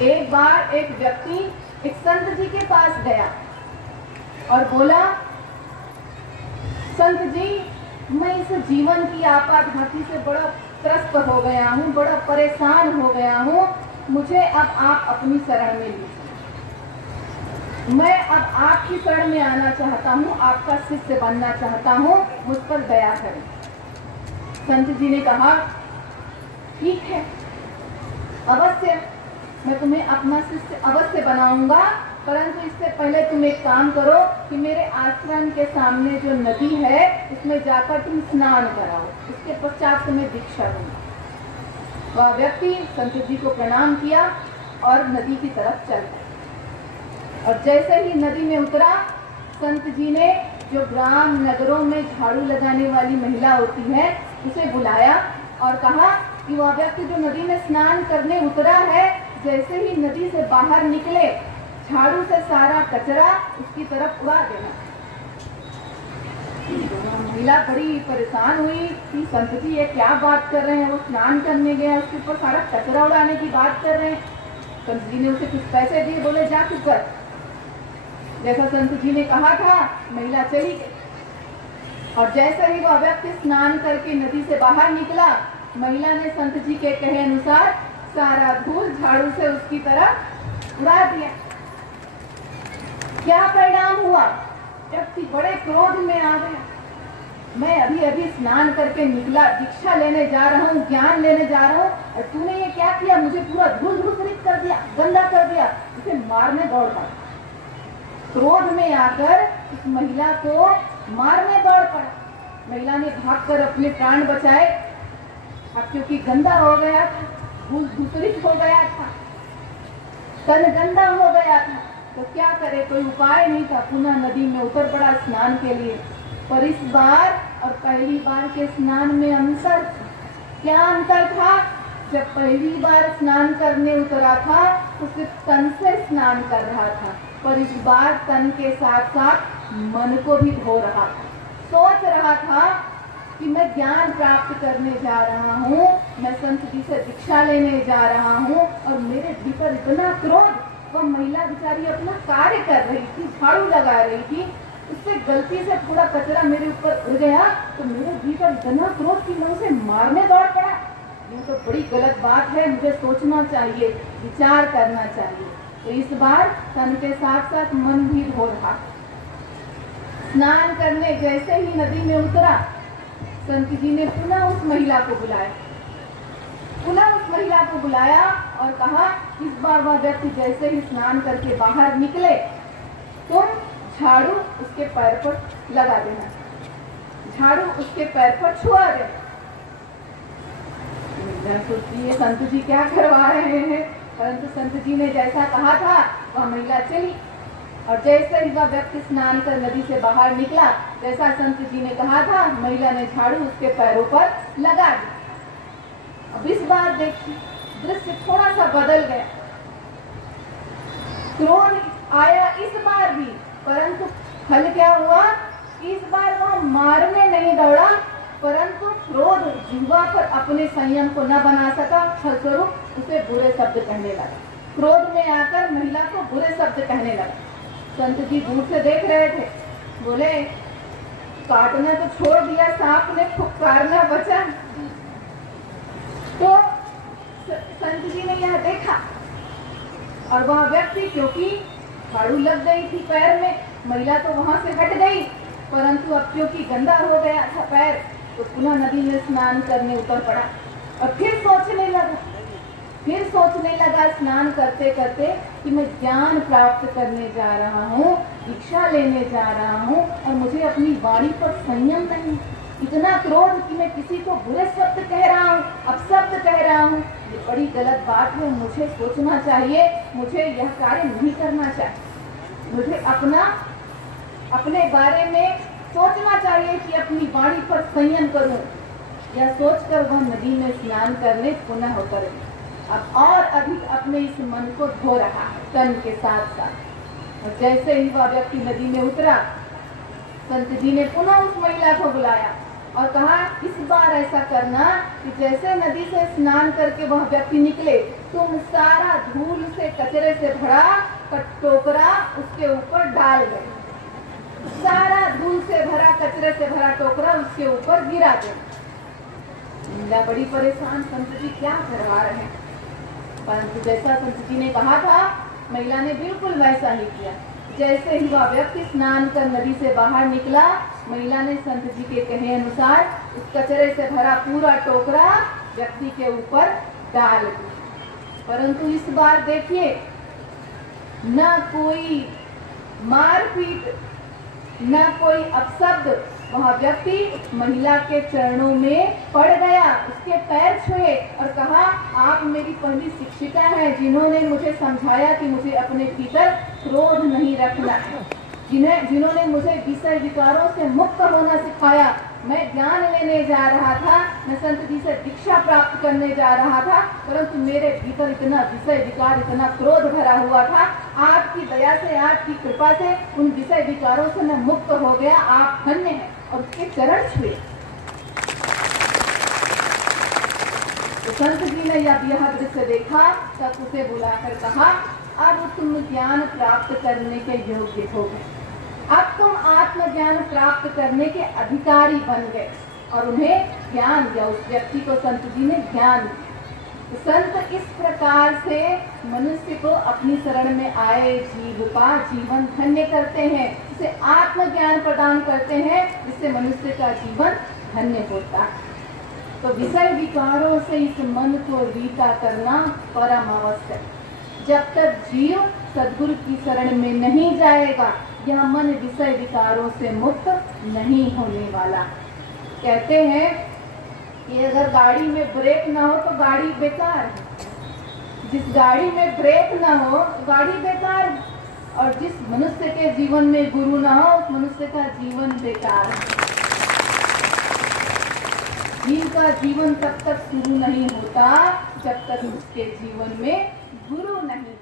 एक बार एक व्यक्ति एक संत जी के पास गया और बोला, संत जी, मैं इस जीवन की आपाधापी से बड़ा त्रस्त हो गया हूँ, बड़ा परेशान हो गया हूँ, मुझे अब आप अपनी शरण में लीजिए। मैं अब आपकी शरण में आना चाहता हूँ, आपका शिष्य बनना चाहता हूँ, मुझ पर दया करें। संत जी ने कहा, ठीक है, अवश्य मैं तुम्हें अपना शिष्य अवश्य बनाऊंगा, परंतु इससे पहले तुम एक काम करो कि मेरे आश्रम के सामने जो नदी है उसमें जाकर तुम स्नान कराओ, इसके पश्चात तुम्हें दीक्षा दूंगा। वह व्यक्ति संत जी को प्रणाम किया और नदी की तरफ चल गया। और जैसे ही नदी में उतरा, संत जी ने जो ग्राम नगरों में झाड़ू लगाने वाली महिला होती है उसे बुलाया और कहा कि वह व्यक्ति जो नदी में स्नान करने उतरा है, जैसे ही नदी से बाहर निकले, झाड़ू से सारा कचरा उसकी तरफ उड़ा देना। महिला बड़ी परेशान हुई कि संत जी ये क्या बात कर रहे हैं, वो स्नान करने गया, उसके ऊपर सारा कचरा उड़ाने की बात कर रहे हैं। संत जी ने उसे कुछ पैसे दिए, बोले जा चुप कर। जैसा संत जी ने कहा था, महिला चली गई। और जैसे ही वह व्यक्ति स्नान करके नदी से बाहर निकला, महिला ने संत जी के कहे अनुसार सारा धूल झाड़ू से उसकी तरफ उड़ा दिया। क्या परिणाम हुआ? व्यक्ति बड़े क्रोध में आ गया। मैं अभी अभी स्नान करके निकला, दीक्षा लेने जा रहा हूँ, ज्ञान लेने जा रहा हूँ, और तूने ये क्या किया? मुझे पूरा धूल धूसरित कर दिया, गंदा कर दिया। इसे मारने दौड़ पड़ा। क्रोध में आकर इस महिला को मारने दौड़ पड़ा। महिला ने भागकर अपने प्राण बचाए। अब क्योंकि गंदा हो गया था, धूल धूसरित हो गया था, तन गंदा हो गया था, तो क्या करे, कोई उपाय नहीं था। पुनः नदी में उतर पड़ा स्नान के लिए। पर इस बार और पहली बार के स्नान में अंतर था। क्या अंतर था? जब पहली बार स्नान करने उतरा था तो सिर्फ तन से स्नान कर रहा था, पर इस बार तन के साथ साथ मन को भी धो रहा था। सोच रहा था कि मैं ज्ञान प्राप्त करने जा रहा हूँ, मैं संत जी से दीक्षा लेने जा रहा हूँ, और मेरे भीतर इतना क्रोध। वह महिला बेचारी अपना कार्य कर रही थी, झाड़ू लगा रही थी, उससे गलती से थोड़ा कचरा मेरे ऊपर उड़ गया तो मेरे भीतर इतना क्रोध कि मैं उसे मारने दौड़ पड़ा। ये तो बड़ी गलत बात है, मुझे सोचना चाहिए, विचार करना चाहिए। तो इस बार तन के साथ साथ मन भी धो रहा। स्नान करने जैसे ही नदी में उतरा, संत जी ने पुनः उस महिला को बुलाया। और कहा, इस बार वह व्यक्ति जैसे ही स्नान करके बाहर निकले, तुम झाड़ू उसके पैर पर लगा देना, झाड़ू उसके पैर पर छुआ देना। सोचती है संत जी क्या करवा रहे हैं, परंतु संत जी ने जैसा कहा था वह महिला चली। और जैसे ही वह व्यक्ति स्नान कर नदी से बाहर निकला, जैसा संत जी ने कहा था, महिला ने झाड़ू उसके पैरों पर लगा दी। अब इस बार देखिए, दृश्य थोड़ा सा बदल गया। क्रोध आया इस बार भी, परंतु फल क्या हुआ? इस बार वह मारने नहीं दौड़ा, परंतु क्रोध जीवा पर अपने संयम को न बना सका, फलस्वरूप उसे बुरे शब्द कहने लगा। क्रोध में आकर महिला को बुरे शब्द कहने लगा। संत जी दूर से देख रहे थे, बोले, काटना तो छोड़ दिया, सांप ने फुफकारना बचा। तो संत जी ने यह देखा, और वह व्यक्ति, क्योंकि झाड़ू लग गई थी पैर में, महिला तो वहां से हट गई, परंतु अब क्योंकि गंदा हो गया था पैर, तो पुनः नदी में स्नान करने उतर पड़ा। और फिर सोचने लगा स्नान करते करते कि मैं ज्ञान प्राप्त करने जा रहा हूँ, दीक्षा लेने जा रहा हूँ, और मुझे अपनी वाणी पर संयम नहीं, इतना क्रोध कि मैं किसी को बुरे शब्द कह रहा हूँ, अपशब्द कह रहा हूँ। ये बड़ी गलत बात है, मुझे सोचना चाहिए, मुझे यह कार्य नहीं करना चाहिए। मुझे अपने बारे में सोचना चाहिए कि अपनी वाणी पर संयम करूं। यह सोचकर वह नदी में स्नान करने पुनः उतर गई। अब और अधिक अपने इस मन को धो रहा है तन के साथ साथ। और जैसे ही वह व्यक्ति नदी में उतरा, संत जी ने पुनः उस महिला को बुलाया और कहा, इस बार ऐसा करना कि जैसे नदी से स्नान करके वह व्यक्ति निकले, तुम सारा धूल से कचरे से भरा टोकरा उसके ऊपर डाल गए। सारा धूल से भरा कचरे से भरा टोकरा उसके ऊपर गिरा गया। मीरा बड़ी परेशान, संत जी क्या करवा रहे हैं। परंतु जैसा संत जी ने कहा था, महिला ने बिल्कुल वैसा ही किया। जैसे ही वह व्यक्ति स्नान कर नदी से बाहर निकला, महिला ने संत जी के कहे अनुसार उस कचरे से भरा पूरा टोकरा व्यक्ति के ऊपर डाल दिया। परंतु इस बार देखिए, न कोई मारपीट, न कोई अपशब्द। वह व्यक्ति महिला के चरणों में पड़ गया, उसके पैर छुए और कहा, आप मेरी पहली शिक्षिका हैं, जिन्होंने मुझे समझाया कि मुझे अपने भीतर क्रोध नहीं रखना है, जिन्होंने मुझे विषय विकारों से मुक्त होना सिखाया। मैं ज्ञान लेने जा रहा था, मैं संत जी से दीक्षा प्राप्त करने जा रहा था, परंतु मेरे भीतर इतना विषय विकार, इतना क्रोध भरा हुआ था। आपकी दया से, आपकी कृपा से उन विषय विकारों से मैं मुक्त हो गया। आप धन्य हैं। और उसके चरण छुए। तो संत जी ने जब यह दृश्य देखा तब उसे बुलाकर कहा, अब तुम ज्ञान प्राप्त करने के योग्य हो गए, अब तुम आत्मज्ञान प्राप्त करने के अधिकारी बन गए। और उन्हें ज्ञान दिया, उस व्यक्ति को संत जी ने ज्ञान दिया। तो संत इस प्रकार से मनुष्य को अपनी शरण में आए जीव का जीवन धन्य करते हैं, उसे आत्मज्ञान प्रदान करते हैं, जिससे मनुष्य का जीवन धन्य होता है। तो विषय विकारों से इस मन को रीता करना परम आवश्यक। जब तक जीव सद्गुरु की शरण में नहीं जाएगा, यह मन विषय विकारों से मुक्त नहीं होने वाला। कहते हैं कि अगर गाड़ी में ब्रेक ना हो तो गाड़ी बेकार है। जिस गाड़ी में ब्रेक ना हो तो गाड़ी बेकार है। और जिस मनुष्य के जीवन में गुरु ना हो, उस मनुष्य का जीवन बेकार है। जीव का जीवन तब तक शुरू नहीं होता जब तक उसके जीवन में गुरु नहीं